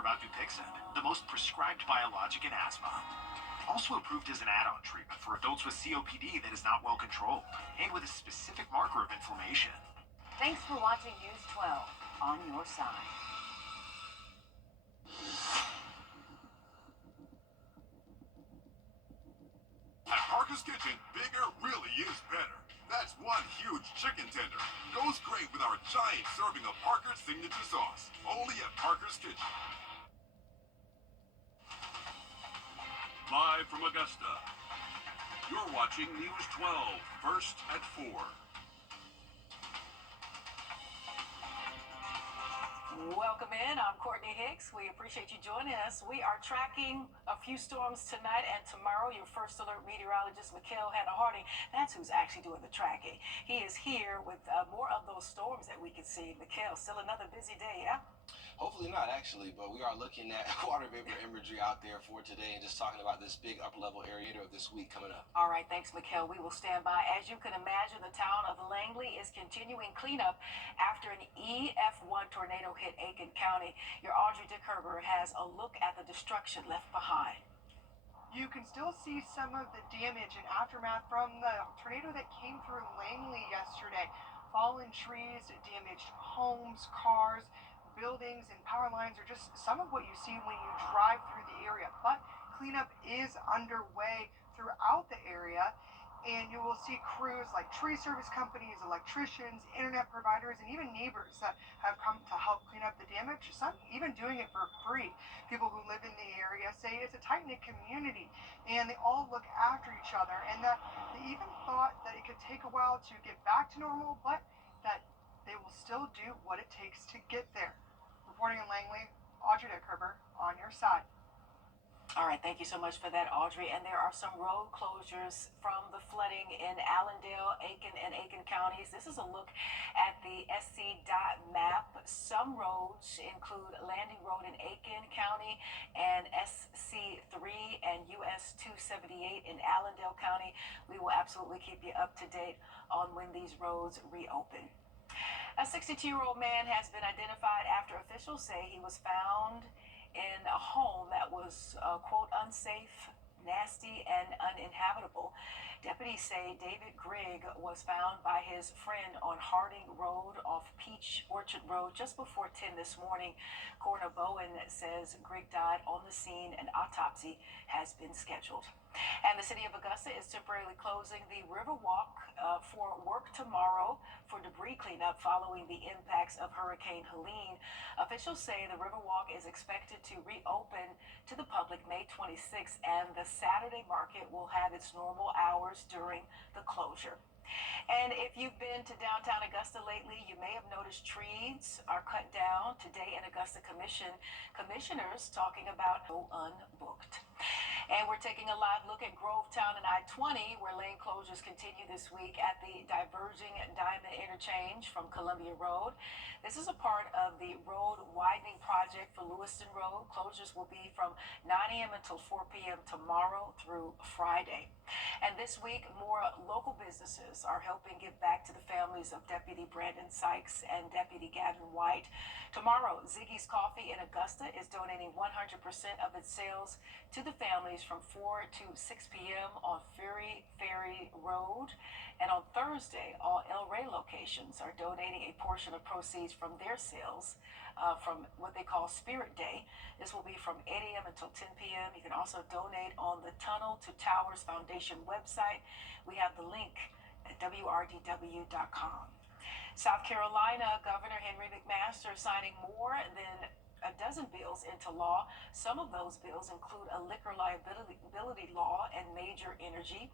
Rivadupixent, the most prescribed biologic in asthma. Also approved as an add-on treatment for adults with COPD that is not well controlled, and with a specific marker of inflammation. Thanks for watching News 12 on your side. At Parker's Kitchen, bigger really is better. That's one huge chicken tender. Goes great with our giant serving of Parker's signature sauce. Only at Parker's Kitchen. Live from Augusta, you're watching News 12, first at 4. Welcome in. I'm Courtney Hicks. We appreciate you joining us. We are tracking a few storms tonight and tomorrow. Your first alert meteorologist, Mikhail Hannah-Harding, that's who's actually doing the tracking. He is here with more of those storms that we can see. Mikhail, still another busy day, yeah? Hopefully not, actually, but we are looking at water vapor imagery out there for today and just talking about this big upper level area of this week coming up. All right, thanks, Mikhail. We will stand by. As you can imagine, the town of Langley is continuing cleanup after an EF1 tornado hit Aiken County. Your Audrey Dickherber has a look at the destruction left behind. You can still see some of the damage and aftermath from the tornado that came through Langley yesterday. Fallen trees, damaged homes, cars, buildings, and power lines are just some of what you see when you drive through the area. But cleanup is underway throughout the area, and you will see crews like tree service companies, electricians, internet providers, and even neighbors that have come to help clean up the damage, some even doing it for free. People who live in the area say it's a tight-knit community, and they all look after each other, and that they even thought that it could take a while to get back to normal, but that they will still do what it takes to get there. Reporting in Langley, Audrey Dickherber, on your side. All right, thank you so much for that, Audrey. And there are some road closures from the flooding in Allendale, Aiken, and Aiken counties. This is a look at the SC.dot map. Some roads include Landing Road in Aiken County and SC3 and US 278 in Allendale County. We will absolutely keep you up to date on when these roads reopen. A 62-year-old man has been identified after officials say he was found in a home that was, quote, unsafe, nasty, and uninhabitable. Deputies say David Grigg was found by his friend on Harding Road off Peach Orchard Road just before 10 this morning. Coroner Bowen says Grigg died on the scene. An autopsy has been scheduled. And the city of Augusta is temporarily closing the Riverwalk for work tomorrow for debris cleanup following the impacts of Hurricane Helene. Officials say the Riverwalk is expected to reopen to the public May 26th, and the Saturday market will have its normal hours during the closure. And if you've been to downtown Augusta lately, you may have noticed trees are cut down today in Augusta commissioners talking about no unbooked. And we're taking a live look at Grovetown and I-20, where lane closures continue this week at the diverging Diamond interchange from Columbia Road. This is a part of the road widening project for Lewiston Road. Closures will be from 9 a.m. until 4 p.m. tomorrow through Friday. And this week, more local businesses are helping give back to the families of Deputy Brandon Sykes and Deputy Gavin White. Tomorrow, Ziggy's Coffee in Augusta is donating 100% of its sales to the families from 4 to 6 p.m. on Ferry Road. And on Thursday, all El Rey locations are donating a portion of proceeds from their sales from what they call Spirit Day. This will be from 8 a.m. until 10 p.m. You can also donate on the Tunnel to Towers Foundation website. We have the link at wrdw.com. South Carolina Governor Henry McMaster signing more than a dozen bills into law. Some of those bills include a liquor liability law and major energy.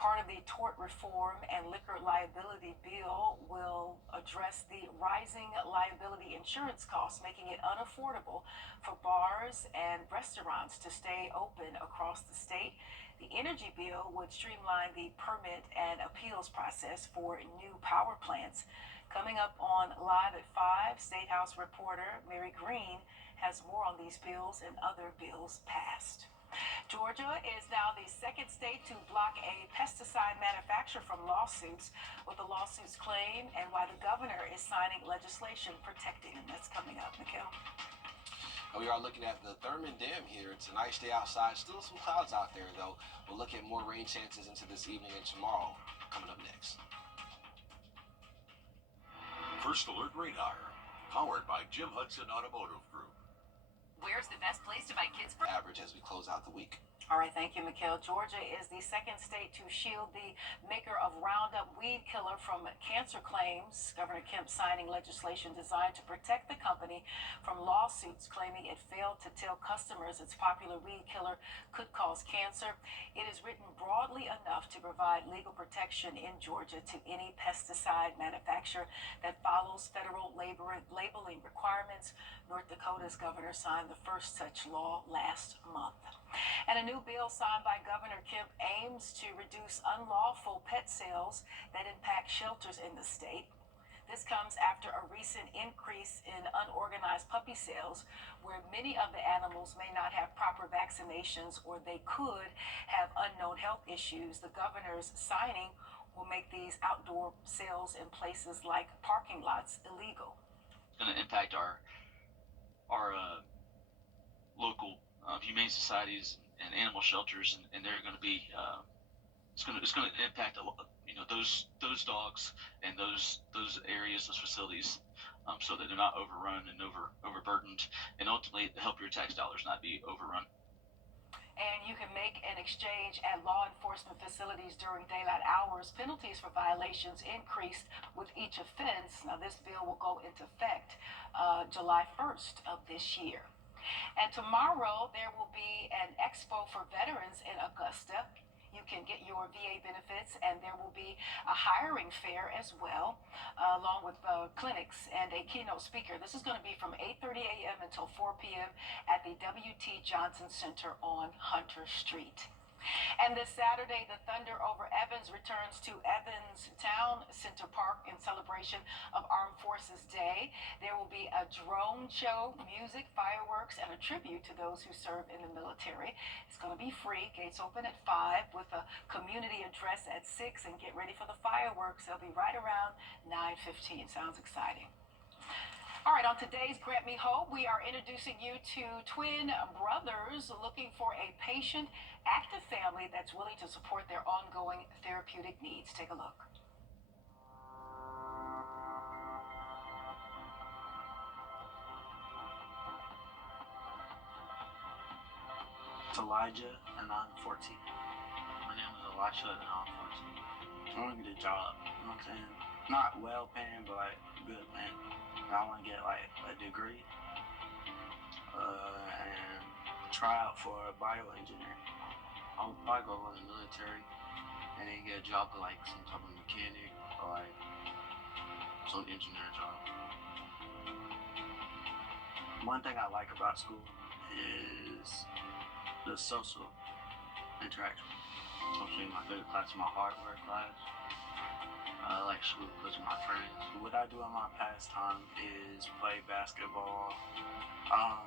Part of the tort reform and liquor liability bill will address the rising liability insurance costs, making it unaffordable for bars and restaurants to stay open across the state. The energy bill would streamline the permit and appeals process for new power plants. Coming up on Live at 5, State House reporter Mary Green has more on these bills and other bills passed. Georgia is now the second state to block a pesticide manufacturer from lawsuits, what the lawsuits claim and why the governor is signing legislation protecting them. That's coming up, Mikhail. And we are looking at the Thurman Dam here. It's a nice day outside. Still some clouds out there, though. We'll look at more rain chances into this evening and tomorrow coming up next. First Alert Radar, powered by Jim Hudson Automotive Group. Where's the best place to buy kids' Average as we close out the week. All right, thank you, Mikhail. Georgia is the second state to shield the maker of Roundup weed killer from cancer claims. Governor Kemp signing legislation designed to protect the company from lawsuits claiming it failed to tell customers its popular weed killer could cause cancer. It is written broadly enough to provide legal protection in Georgia to any pesticide manufacturer that follows federal labeling requirements. North Dakota's governor signed the first such law last month. And a new bill signed by Governor Kemp aims to reduce unlawful pet sales that impact shelters in the state. This comes after a recent increase in unorganized puppy sales, where many of the animals may not have proper vaccinations or they could have unknown health issues. The governor's signing will make these outdoor sales in places like parking lots illegal. It's going to impact our local humane societies and animal shelters, and they're going to be it's going to impact those dogs and those areas, those facilities, so that they're not overrun and overburdened, and ultimately help your tax dollars not be overrun. And you can make an exchange at law enforcement facilities during daylight hours. Penalties for violations increased with each offense. Now, this bill will go into effect July 1st of this year. And tomorrow, there will be an expo for veterans in Augusta. You can get your VA benefits, and there will be a hiring fair as well, along with clinics and a keynote speaker. This is going to be from 8:30 a.m. until 4 p.m. at the W.T. Johnson Center on Hunter Street. And this Saturday, the Thunder over Evans returns to Evans Town Center Park in celebration of Armed Forces Day. There will be a drone show, music, fireworks, and a tribute to those who serve in the military. It's going to be free. Gates open at 5 with a community address at 6. And get ready for the fireworks. They'll be right around 9:15. Sounds exciting. All right, on today's Grant Me Hope, we are introducing you to twin brothers looking for a patient, active family that's willing to support their ongoing therapeutic needs. Take a look. It's Elijah, and I'm 14. My name is Elisha, and I'm 14. I want to get a job, you know what I'm saying? Not well paying, but like good paying. I want to get like a degree and try out for bioengineering. I would probably go in the military and then get a job like some type of mechanic or like some engineer job. One thing I like about school is the social interaction. Especially my favorite class is my hard work class. I like school because of my friends. What I do in my pastime is play basketball,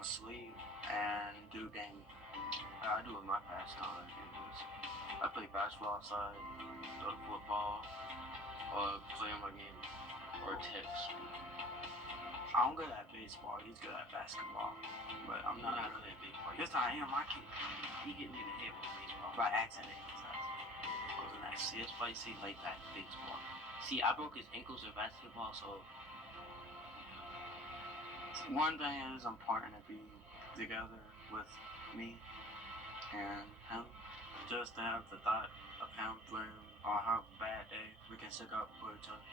sleep, and do gaming. I do in my pastime is I play basketball outside, go to football, or play on my game, or text. I'm good at baseball. He's good at basketball, but I'm not really at baseball. Yes, I am. My kid, he hit me in the head with baseball by accident. I was in that CS place. He played that baseball. See, I broke his ankles in basketball, so one thing is important to be together with me and him. Just to have the thought of him when I have a bad day, we can stick up for each other.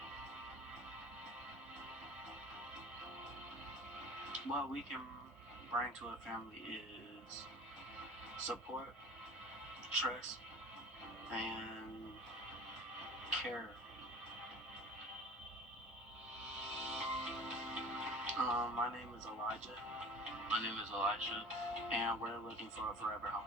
What we can bring to a family is support, trust, and care. My name is Elijah. My name is Elisha, and we're looking for a forever home.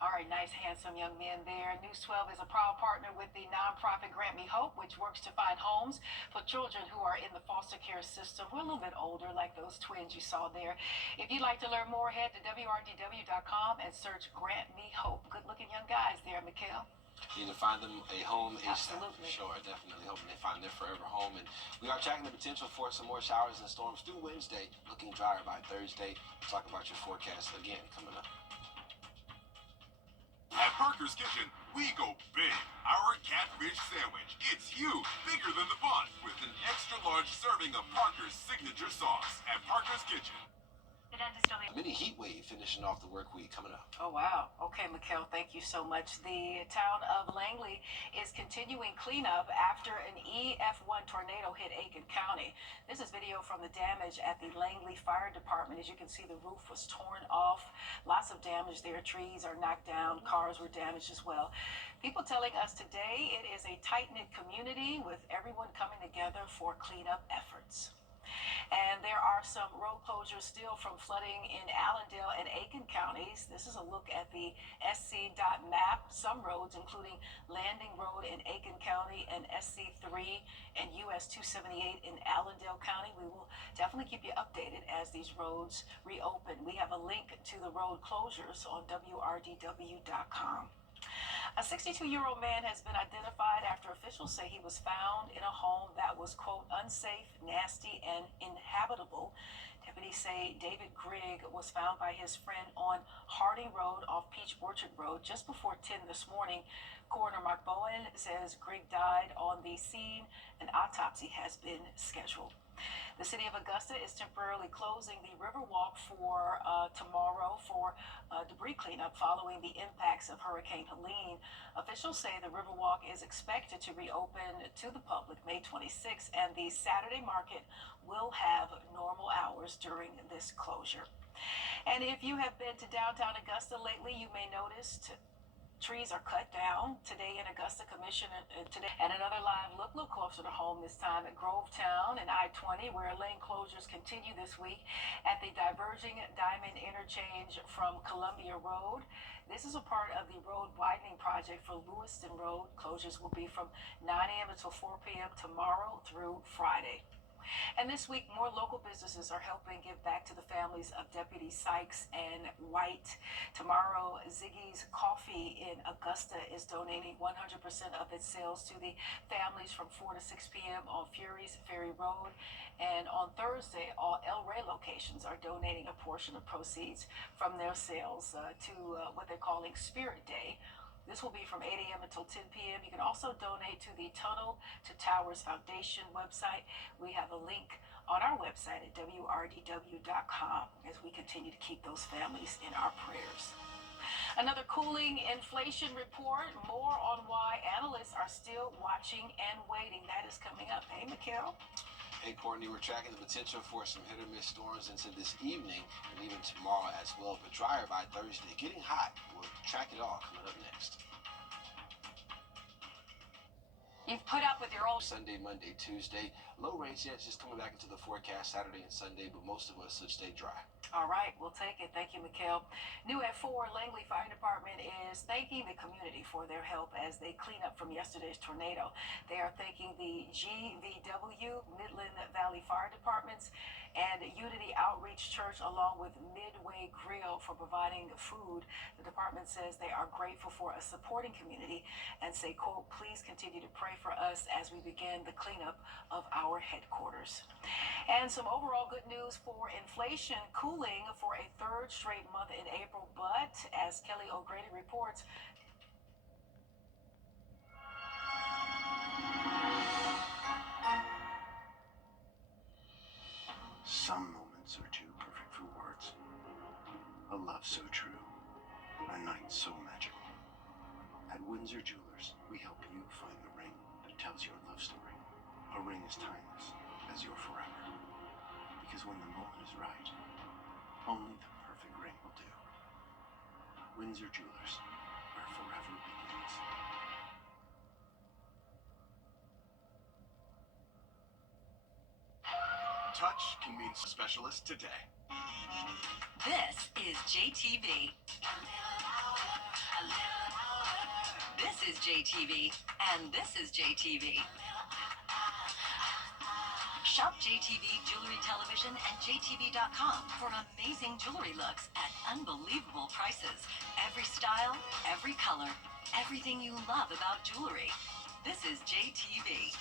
All right, nice, handsome young men there. News 12 is a proud partner with the nonprofit Grant Me Hope, which works to find homes for children who are in the foster care system. We're a little bit older, like those twins you saw there. If you'd like to learn more, head to WRDW.com and search Grant Me Hope. Good-looking young guys there, Mikhail. Need to find them a home ASAP. Absolutely. Sure, definitely hoping they find their forever home. And we are tracking the potential for some more showers and storms through Wednesday, looking drier by Thursday. We'll talk about your forecast again coming up. At Parker's Kitchen, we go big. Our catfish sandwich. It's huge, bigger than the bun, with an extra large serving of Parker's signature sauce. At Parker's Kitchen. Mini heat wave finishing off the work week coming up. Oh, wow. Okay, Mikhail, thank you so much. The town of Langley is continuing cleanup after an EF1 tornado hit Aiken County. This is video from the damage at the Langley Fire Department. As you can see, the roof was torn off. Lots of damage there. Trees are knocked down. Cars were damaged as well. People telling us today it is a tight-knit community with everyone coming together for cleanup efforts. And there are some road closures still from flooding in Allendale and Aiken counties. This is a look at the SC.map. Some roads, including Landing Road in Aiken County and SC3 and US 278 in Allendale County. We will definitely keep you updated as these roads reopen. We have a link to the road closures on Wrdw.com. A 62-year-old man has been identified after officials say he was found in a home that was, quote, unsafe, nasty, and inhabitable. Deputies say David Grigg was found by his friend on Harding Road off Peach Orchard Road just before 10 this morning. Coroner Mark Bowen says Grigg died on the scene. An autopsy has been scheduled. The city of Augusta is temporarily closing the Riverwalk for tomorrow for debris cleanup following the impacts of Hurricane Helene. Officials say the Riverwalk is expected to reopen to the public May 26th, and the Saturday market will have normal hours during this closure. And if you have been to downtown Augusta lately, you may notice trees are cut down today in Augusta. Commission today. And another live look a little closer to home this time at Grovetown and I-20, where lane closures continue this week at the diverging Diamond interchange from Columbia Road. This is a part of the road widening project for Lewiston Road. Closures will be from 9 a.m. until 4 p.m. tomorrow through Friday. And this week, more local businesses are helping give back to the families of Deputy Sykes and White. Tomorrow, Ziggy's Coffee in Augusta is donating 100% of its sales to the families from 4 to 6 p.m. on Fury's Ferry Road. And on Thursday, all El Rey locations are donating a portion of proceeds from their sales to what they're calling Spirit Day. This will be from 8 a.m. until 10 p.m. You can also donate to the Tunnel to Towers Foundation website. We have a link on our website at wrdw.com as we continue to keep those families in our prayers. Another cooling inflation report, more on why analysts are still watching and waiting. That is coming up. Hey, Mikhail. Hey, Courtney, we're tracking the potential for some hit or miss storms into this evening and even tomorrow as well, but drier by Thursday. Getting hot. We'll track it all coming up next. You've put up with your old Sunday, Monday, Tuesday. Low rain chances coming back into the forecast Saturday and Sunday, but most of us should stay dry. All right, we'll take it. Thank you, Mikhail. New at 4, Langley Fire Department is thanking the community for their help as they clean up from yesterday's tornado. They are thanking the GVW, Midland Valley Fire Departments, and Unity Outreach Church, along with Midway Grill, for providing food. The department says they are grateful for a supporting community and say, quote, please continue to pray for us as we begin the cleanup of our headquarters. And some overall good news for inflation cooling for a third straight month in April, but as Kelly O'Grady reports, some moments are too perfect for words. A love so true, a night so magical. At Windsor Jewelers, we help you find the ring that tells your love story. A ring as timeless as your forever. Because when the moment is right, only the perfect ring will do. Windsor Jewelers, where forever begins. Touch can mean specialist today. This is JTV. This is JTV, and this is JTV. Shop JTV Jewelry Television and JTV.com for amazing jewelry looks at unbelievable prices. Every style, every color, everything you love about jewelry. This is JTV.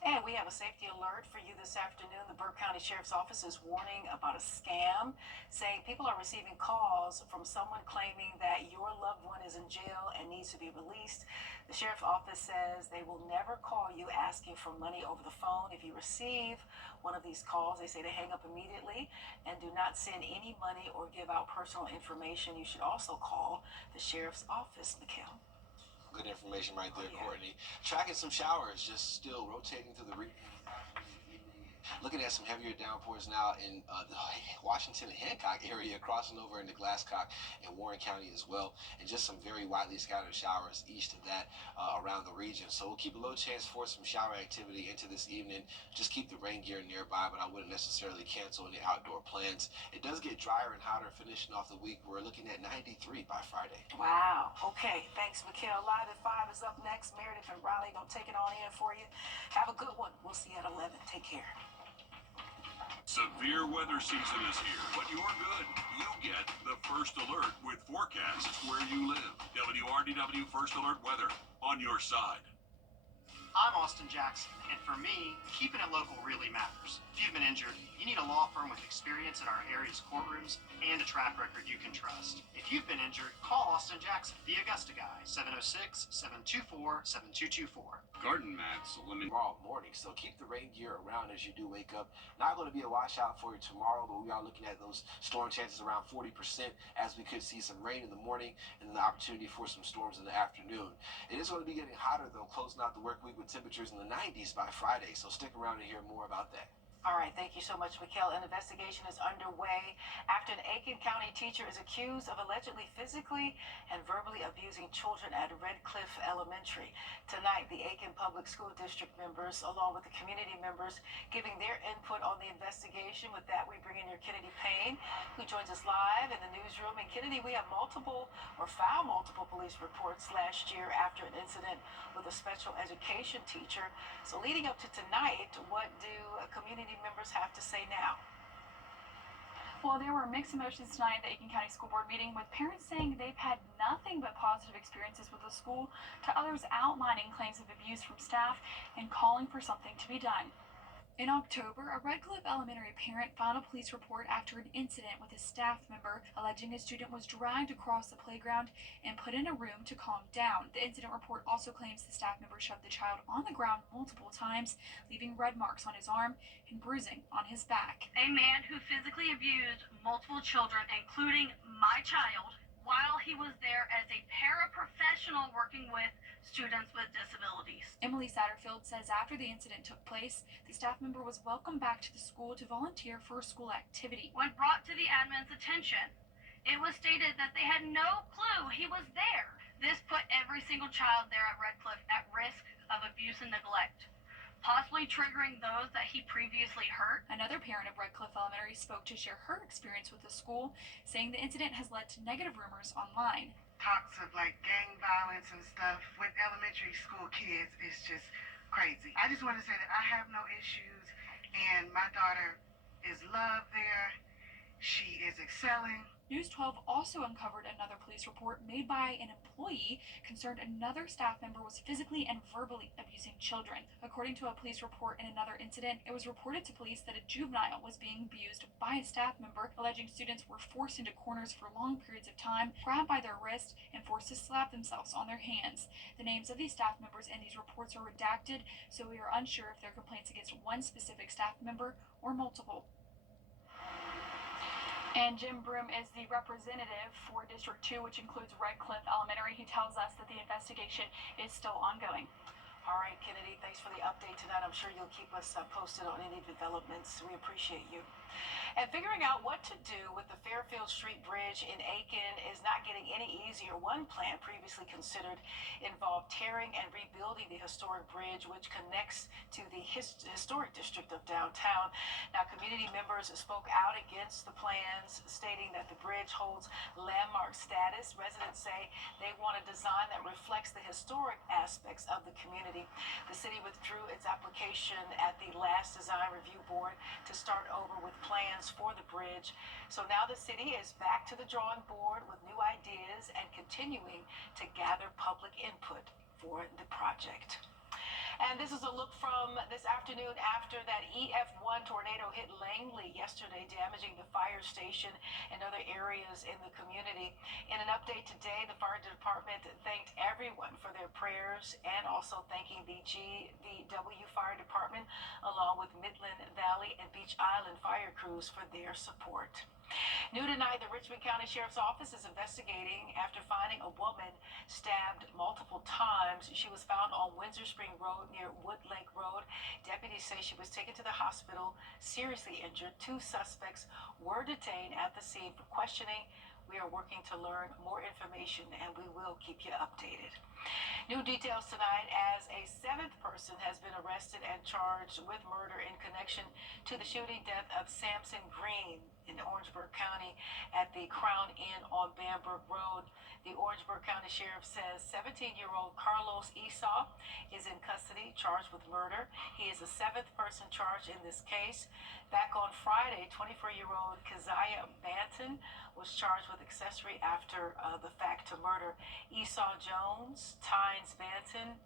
And we have a safety alert for you this afternoon. The Burke County Sheriff's Office is warning about a scam, saying people are receiving calls from someone claiming that your loved one is in jail and needs to be released. The Sheriff's Office says they will never call you asking for money over the phone. If you receive one of these calls, they say to hang up immediately and do not send any money or give out personal information. You should also call the Sheriff's Office, Mikhail. Good information right there, yeah. Courtney. Tracking some showers, just still rotating through the looking at some heavier downpours now in the Washington and Hancock area, crossing over into Glasscock and Warren County as well, and just some very widely scattered showers east of that around the region. So we'll keep a low chance for some shower activity into this evening. Just keep the rain gear nearby, but I wouldn't necessarily cancel any outdoor plans. It does get drier and hotter finishing off the week. We're looking at 93 by Friday. Wow. Okay. Thanks, Mikhail. Live at 5 is up next. Meredith and Riley gonna take it on in for you. Have a good one. We'll see you at 11. Take care. Severe weather season is here, but you're good. You get the First Alert with forecasts where you live. WRDW First Alert weather on your side. I'm Austin Jackson, and for me, keeping it local really matters. If you've been injured, you need a law firm with experience in our area's courtrooms and a track record you can trust. If you've been injured, call Austin Jackson, the Augusta guy, 706-724-7224. Garden mats eliminate Tomorrow morning, so keep the rain gear around as you do wake up. Not going to be a washout for you tomorrow, but we are looking at those storm chances around 40%, as we could see some rain in the morning and then the opportunity for some storms in the afternoon. It is going to be getting hotter though, closing out the work week with temperatures in the 90s by Friday, so stick around to hear more about that. All right, thank you so much, Mikhail. An investigation is underway after an Aiken County teacher is accused of allegedly physically and verbally abusing children at Red Cliff Elementary. Tonight, the Aiken Public School District members, along with the community members, giving their input on the investigation. With that, we bring in your Kennedy Payne, who joins us live in the newsroom. And Kennedy, we have found multiple police reports last year after an incident with a special education teacher. So leading up to tonight, what do community members have to say now? Well, there were mixed emotions tonight at the Aiken County School Board meeting, with parents saying they've had nothing but positive experiences with the school, to others outlining claims of abuse from staff and calling for something to be done. In October, a Red Cliff Elementary parent filed a police report after an incident with a staff member alleging a student was dragged across the playground and put in a room to calm down. The incident report also claims the staff member shoved the child on the ground multiple times, leaving red marks on his arm and bruising on his back. A man who physically abused multiple children, including my child, while he was there as a paraprofessional working with students with disabilities. Emily Satterfield says after the incident took place, the staff member was welcomed back to the school to volunteer for a school activity. When brought to the admin's attention, it was stated that they had no clue he was there. This put every single child there at Red Cliff at risk of abuse and neglect, possibly triggering those that he previously hurt. Another parent of Red Cliff Elementary spoke to share her experience with the school, saying the incident has led to negative rumors online. Talks of like gang violence and stuff with elementary school kids is just crazy. I just want to say that I have no issues, and my daughter is loved there. She is excelling. News 12 also uncovered another police report made by an employee concerned another staff member was physically and verbally abusing children. According to a police report in another incident, it was reported to police that a juvenile was being abused by a staff member, alleging students were forced into corners for long periods of time, grabbed by their wrist, and forced to slap themselves on their hands. The names of these staff members in these reports are redacted, so we are unsure if they're complaints against one specific staff member or multiple. And Jim Broom is the representative for District 2, which includes Red Cliff Elementary. He tells us that the investigation is still ongoing. All right, Kennedy, thanks for the update tonight. I'm sure you'll keep us posted on any developments. We appreciate you. And figuring out what to do with the Fairfield Street Bridge in Aiken is not getting any easier. One plan previously considered involved tearing and rebuilding the historic bridge, which connects to the historic district of downtown. Now, community members spoke out against the plans, stating that the bridge holds landmark status. Residents say they want a design that reflects the historic aspects of the community. The city withdrew its application at the last design review board to start over with plans for the bridge. So now the city is back to the drawing board with new ideas and continuing to gather public input for the project. And this is a look from this afternoon after that EF1 tornado hit Langley yesterday, damaging the fire station and other areas in the community. In an update today, the fire department thanked everyone for their prayers and also thanking the GVW Fire Department along with Midland Valley and Beach Island fire crews for their support. New tonight, the Richmond County Sheriff's Office is investigating after finding a woman stabbed multiple times. She was found on Windsor Spring Road near Wood Lake Road. Deputies say she was taken to the hospital, seriously injured. 2 suspects were detained at the scene for questioning. We are working to learn more information and we will keep you updated. New details tonight as a 7th person has been arrested and charged with murder in connection to the shooting death of Samson Green in Orangeburg County at the Crown Inn on Bamberg Road. The Orangeburg County Sheriff says 17-year-old Carlos Esau is in custody, charged with murder. He is the 7th person charged in this case. Back on Friday, 24-year-old Keziah Banton was charged with accessory after the fact to murder Esau Jones, Titus Banton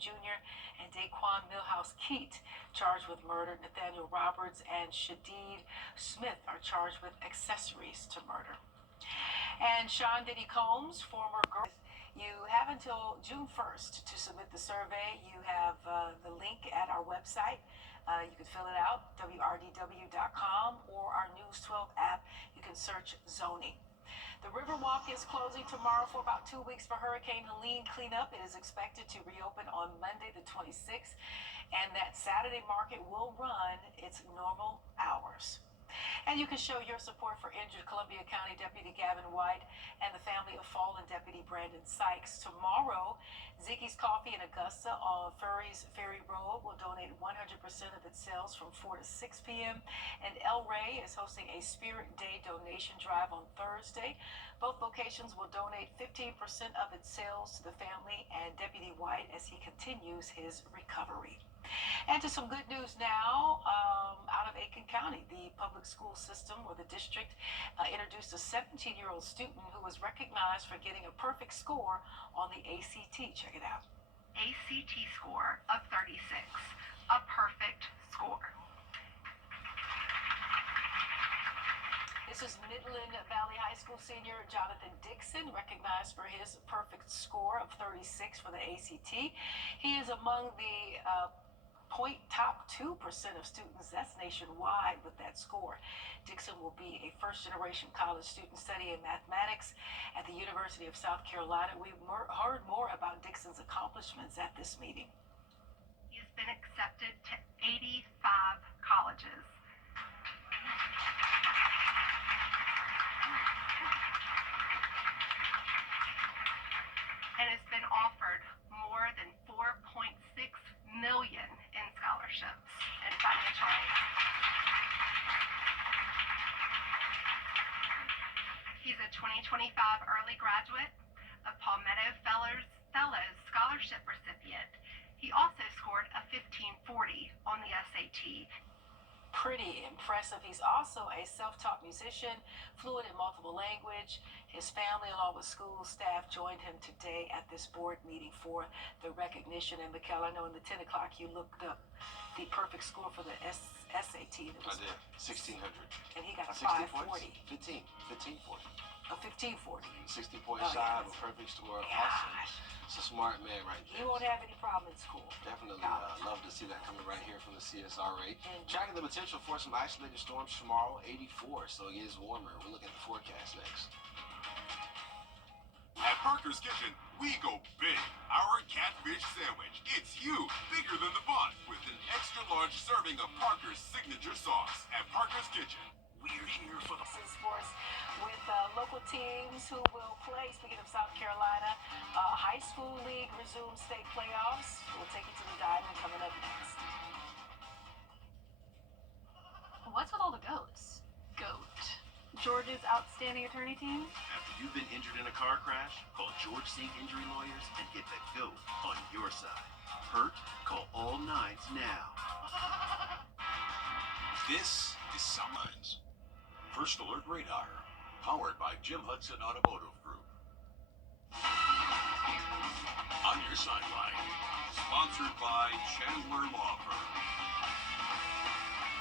Jr., and Daquan Millhouse Keat charged with murder. Nathaniel Roberts and Shadid Smith are charged with accessories to murder. And Sean Diddy Combs, former girl. You have until June 1st to submit the survey. You have the link at our website. You can fill it out, wrdw.com, or our News 12 app. You can search zoning. The Riverwalk is closing tomorrow for about 2 weeks for Hurricane Helene cleanup. It is expected to reopen on Monday the 26th, and that Saturday market will run its normal hours. And you can show your support for injured Columbia County Deputy Gavin White and the family of fallen Deputy Brandon Sykes. Tomorrow, Ziggy's Coffee in Augusta on Furry's Ferry Road will donate 100% of its sales from 4 to 6 p.m. And El Rey is hosting a Spirit Day donation drive on Thursday. Both locations will donate 15% of its sales to the family and Deputy White as he continues his recovery. And to some good news now, out of Aiken County, the public school system or the district introduced a 17-year-old student who was recognized for getting a perfect score on the ACT. Check it out. ACT score of 36, a perfect score. This is Midland Valley High School senior Jonathan Dixon, recognized for his perfect score of 36 for the ACT. He is among the top 2% of students, that's nationwide, with that score. Dixon will be a first-generation college student studying mathematics at the University of South Carolina. We heard more about Dixon's accomplishments at this meeting. He's been accepted to 85 colleges. And has been offered more than $4.6 million in scholarships and financial aid. He's a 2025 early graduate, a Palmetto Fellows Scholarship recipient. He also scored a 1540 on the SAT. Pretty impressive. He's also a self-taught musician, fluent in multiple language. His family, along with school staff, joined him today at this board meeting for the recognition. And Mikkel, I know in the 10 o'clock you looked up the perfect score for the SAT. I did, 1600. And he got a 540. 1540. A 1540. 60 points shy of a perfect score. Awesome. It's a smart man right there. He won't have any problem in school. Definitely love to see that coming right here from the CSRA. Tracking the potential for some isolated storms tomorrow, 84, so it is warmer. We'll look at the forecast next. At Parker's Parker's Kitchen, we go big. Our catfish sandwich. It's huge, bigger than the bun, with an extra large serving of Parker's signature sauce at Parker's Kitchen. We're here for the sports with local teams who will play. Speaking of South Carolina, high school league resumes state playoffs. We'll take you to the diamond coming up next. What's with all the goats? Goat. George's outstanding attorney team? After you've been injured in a car crash, call George C. Injury Lawyers and get the GOAT on your side. Hurt? Call all nines now. This is Signs. First Alert Radar, powered by Jim Hudson Automotive Group. On your sideline, sponsored by Chandler Law Firm.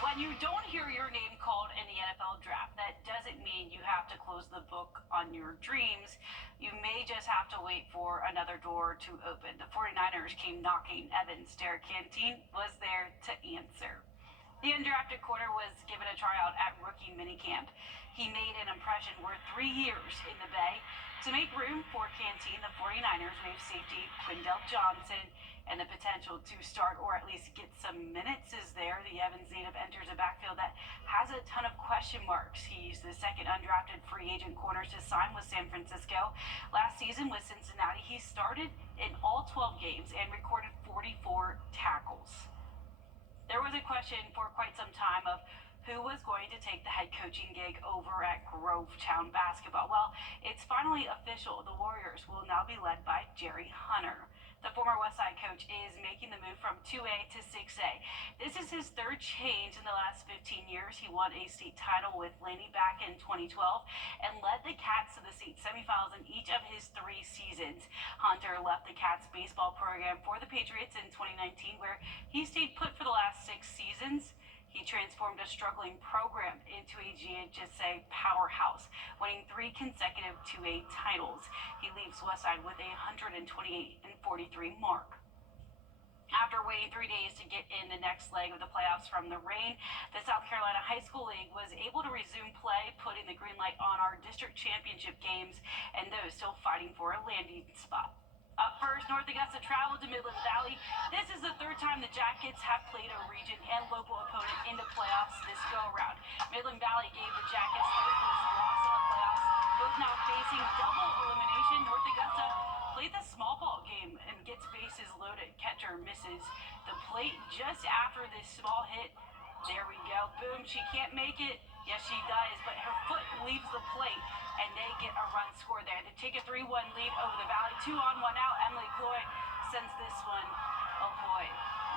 When you don't hear your name called in the NFL draft, that doesn't mean you have to close the book on your dreams. You may just have to wait for another door to open. The 49ers came knocking. Evans Derek Canteen was there to answer. The undrafted corner was given a tryout at rookie minicamp. He made an impression worth 3 years in the Bay. To make room for Canteen, the 49ers waived safety Quindell Johnson, and the potential to start or at least get some minutes is there. The Evans native enters a backfield that has a ton of question marks. He's the second undrafted free agent corner to sign with San Francisco. Last season with Cincinnati, he started in all 12 games and recorded 44 tackles. There was a question for quite some time of who was going to take the head coaching gig over at Grovetown basketball. Well, it's finally official. The Warriors will now be led by Jerry Hunter. The former Westside coach is making the move from 2A to 6A. This is his third change in the last 15 years. He won a state title with Laney back in 2012 and led the Cats to the state semifinals in each of his 3 seasons. Hunter left the Cats baseball program for the Patriots in 2019, where he stayed put for the last 6 seasons. He transformed a struggling program into a GHSA powerhouse, winning 3 consecutive 2A titles. He leaves Westside with a 128-43 mark. After waiting 3 days to get in the next leg of the playoffs from the rain, the South Carolina High School League was able to resume play, putting the green light on our district championship games and those still fighting for a landing spot. Up first, North Augusta traveled to Midland Valley. This is the 3rd time the Jackets have played a region and local opponent in the playoffs this go-around. Midland Valley gave the Jackets their first loss in the playoffs. Both now facing double elimination. North Augusta played the small ball game and gets bases loaded. Catcher misses the plate just after this small hit. There we go. Boom. She can't make it. Yes, she does, but her foot leaves the plate, and they get a run score there. They take a 3-1 lead over the Valley. 2 on, 1 out. Emily Cloy sends this one. Oh, boy.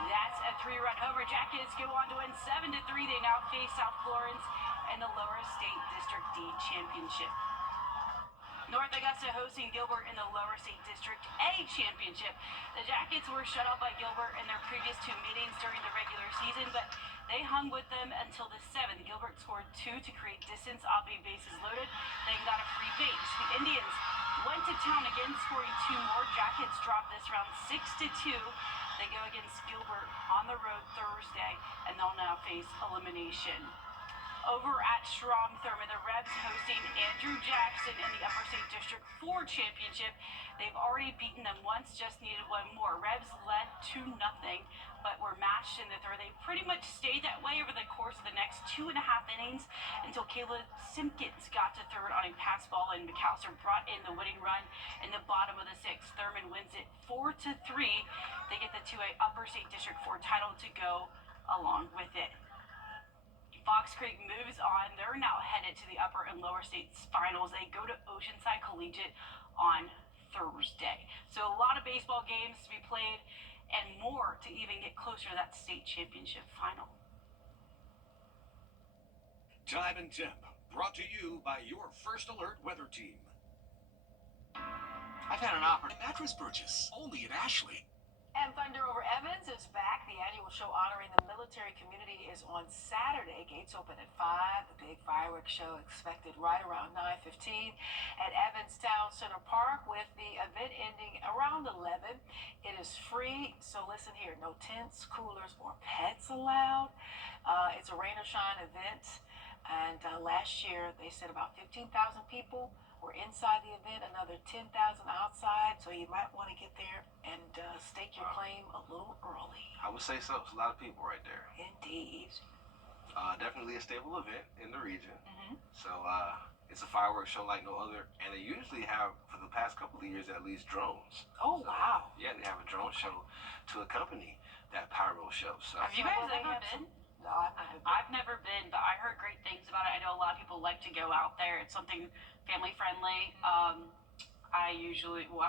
That's a 3-run homer. Jackets go on to win 7-3. They now face South Florence in the Lower State District D Championship. North Augusta hosting Gilbert in the Lower State District A Championship. The Jackets were shut out by Gilbert in their previous 2 meetings during the regular season, but they hung with them until the 7th. Gilbert scored 2 to create distance off a bases loaded, then got a free base. The Indians went to town again, scoring 2 more. Jackets dropped this round 6-2. They go against Gilbert on the road Thursday, and they'll now face elimination. Over at Strong Thurman, the Rebs hosting Andrew Jackson in the Upper State District 4 Championship. They've already beaten them once, just needed 1 more. Rebs led 2-0, but were matched in the 3rd. They pretty much stayed that way over the course of the next 2.5 innings until Caleb Simpkins got to 3rd on a pass ball, and McAllister brought in the winning run in the bottom of the 6th. Thurman wins it 4-3. They get the 2A Upper State District 4 title to go along with it. Fox Creek moves on. They're now headed to the Upper and Lower States Finals. They go to Oceanside Collegiate on Thursday. So a lot of baseball games to be played and more to even get closer to that state championship final. Time and Temp, brought to you by your First Alert weather team. I've had an opportunity mattress purchase only at Ashley. And Thunder Over Evans is back. The annual show honoring the military community is on Saturday. Gates open at 5. The big fireworks show expected right around 9:15 at Evans Town Center Park, with the event ending around 11. It is free, so listen here. No tents, coolers, or pets allowed. It's a rain or shine event. And last year, they said about 15,000 people were inside the event, another 10,000 outside. So you might want to get there and stake your claim a little early. I would say so. It's a lot of people right there. Indeed. Definitely a staple event in the region. Mm-hmm. So it's a fireworks show like no other. And they usually have, for the past couple of years at least, drones. Oh, so, wow. Yeah, they have a drone show to accompany that pyro show. So. Have you guys ever been? No, I've never been. I've never been, but I heard great things about it. I know a lot of people like to go out there. It's something family friendly. I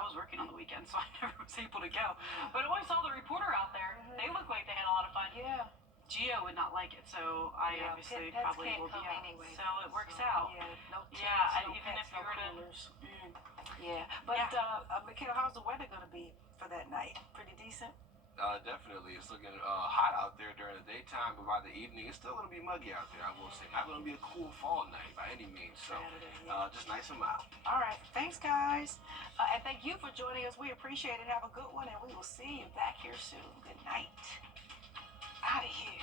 was working on the weekend, so I never was able to go. But I always saw the reporter out there. They looked like they had a lot of fun. Yeah. Gio would not like it, so I obviously pets probably can't will be come out. anyway. So it works out. Yeah, no tents, Yeah, no even pets, if you no were to. coolers. Yeah, but Mikhail, how's the weather going to be for that night? Pretty decent? Definitely. It's looking hot out there during the daytime, but by the evening, it's still going to be muggy out there, I will say. Not going to be a cool fall night by any means, so just nice and mild. All right. Thanks, guys. And thank you for joining us. We appreciate it. Have a good one, and we will see you back here soon. Good night. Out of here.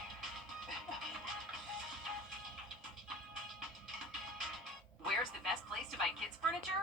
Where's the best place to buy kids' furniture?